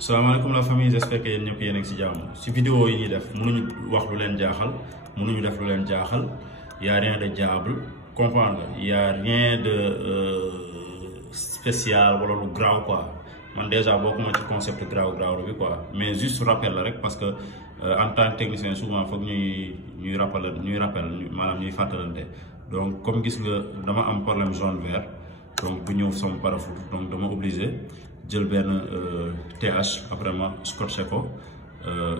salaamaaleykum la famille, j'espère que yéen ñëpp yéen a ngi si jàmm. Si vidéo yi ñuy def mënuñu wax lu leen jaaxal mënuñu def lu leen jaaxal y a rien de diable, comprendre nga, y a rien de spécial wala lu graaw quoi. Man déjà bokkuma ci concept graaw bi quoi, mais juste rappel la rek parce que en tant que technicien souvent foog ñuy rappel maanaam ñuy fàttalante. Donc comme gis nga dama am problème jaune vert, donc bu ñëw sama parafoot, donc dama obligé jël benn TH après ma scotché ko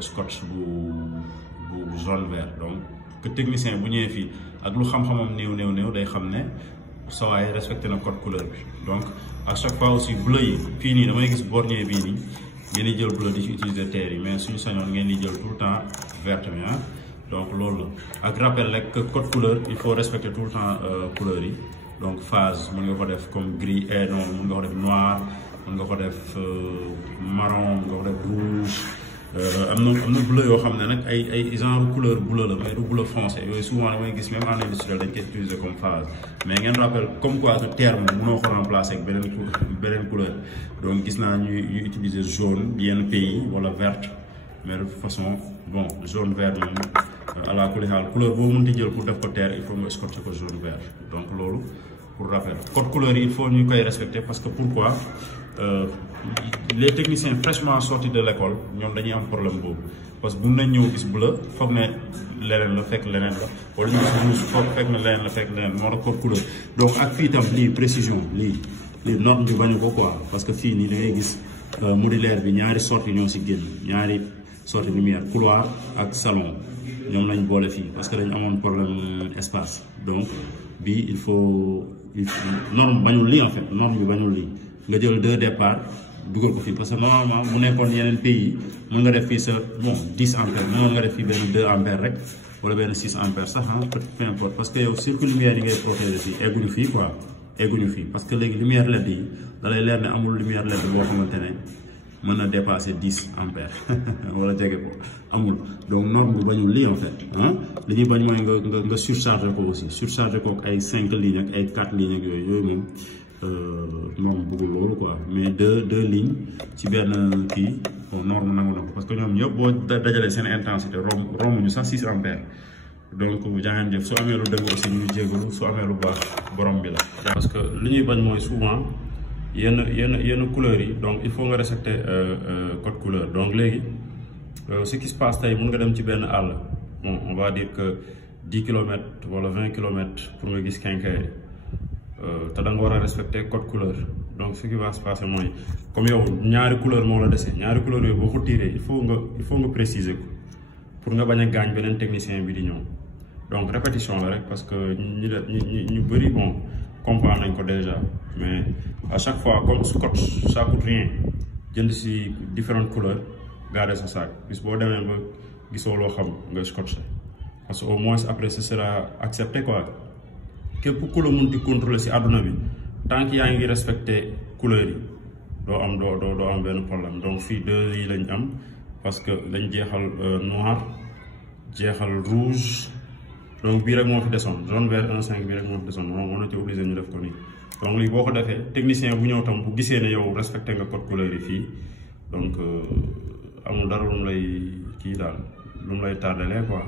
scotch bu jaune vert. Donc que technicien bu ñëwee fii ak lu xam-xamam néew day xam ne sa waay respecté na code couleur bi. Donc à chaque fois aussi bleu yi fii nii damay gis bornier bii nii ngeen di jël bleu di ci utiliser terre yi, mais suñu sañoon ngeen di jël tout le temps verte bi ah. Donc loolu la ak rappel rek que code couleur il faut respecter tout le temps couleur yi. Donc phase mën nga ko def comme gris et non mën nga ko def noir, mën nga ko def marron, mën nga ko def rouge. am na bleu yoo xam ne nag ay genre couleur bleu la mais du bleu foncé yooyu souvent damay gis même en industriel dañ koy utiliser comme phase. Mais ngeen rappel comme quoi que terre moom mënoo ko remplacer ak beneen couleur. Donc gis naa ñuy utiliser jaune yenn pays wala verte, mais de toute façon bon jaune vert moom à la couleur boo mën di jël pour def ko terre il faut nga scotcher ko jaune vert. Donc loolu pour rappel code couleur yi il faut ñu koy respecter parce que pourquoi les techniciens fraîchement sortis de l'école ñoom dañuy am problème boobu parce que bu nañ ñëw gis bleu foog ne leneen la fekk leneen la wala ñu gis rouge foog fekk ne leneen la fekk leneen moo tax code couleur. Donc ak fii tam lii précision lii norme bi bañu ko quoi parce que fii nii da ngay gis modulaire bi ñaari sorties ñoo si génn, ñaari sorties lumière couloir ak salon ñoom lañ boole fii parce que dañ amoon problème espace. Donc bii il faut norme bañul lii en fait, norme bi bañul lii nga jël 2 départ dugal ko fii parce que normalement mu nekkoon yeneen pays mën nga def fii sa bon 10 ampères mën nga def fii benn 2 ampères rek wala benn 6 ampères sax peu importe parce que yow circuit lumière yi ngay protéger fii egguñu fii quoi, egguñu fii parce que léegi lumière LED yi da lay leer ne amul lumière LED boo xamante ne mën na dépasser 10 ampères wala jege ko amul. Donc norme bi bañul lii en fait li ñuy bañ mooy nga surcharger ko aussi, surcharger ko ak ay 5 lignes ak ay 4 lignes ak yooyu moom norme bëggul loolu quoi. Mais deux lignes ci benn kii bon norme nangu na ko parce que ñoom ñëpp boo dajalee seen intensité rombuñu sax 6 ampères. Donc jaa ngeen jëf su amee lu dëgg aussi ñu jégalu, su amee lu baax borom bi la. Parce que li ñuy bañ mooy souvent yenn couleurs yi, donc il faut nga respecter code couleur. Donc léegi ce qui se passe tey mën nga dem ci benn àll, bon on va dire que 10 kilomètres wala 20 kilomètres pour nga gis quincaillerie te da nga war a respecter code couleur. Donc ce qui va se passer mooy comme yow ñaari couleur moo la dese, ñaari couleur yooyu boo ko tiré il faut nga préciser ko pour nga bañ a gaañ beneen technicien bi di ñëw. Donc répétition la rek parce que ñu bëri bon comprendre nañ ko déjà, mais à chaque fois comme scotch ça coûte rien jënd si différentes couleurs garder sa sac bis boo demee ba gisoo loo xam nga scotché parce que au moins après ce sera accepté quoi. Képp ku la mun di contrôler si àdduna bi tant que yaa ngi respecté couleurs yi doo am benn problème. Donc fii 2 yi lañ am parce que dañ jeexal noir jeexal rouge, donc bii rek moo fi desoon jaune vert 1.5 bii rek moo fi desoon on a été obligé ñu def ko nii. Donc lii boo ko defee technicien bu ñëw tam bu gisee ne yow respecté nga code couleur yi fii donc amul dara lu mu lay kii daal lu mu lay tardelee quoi.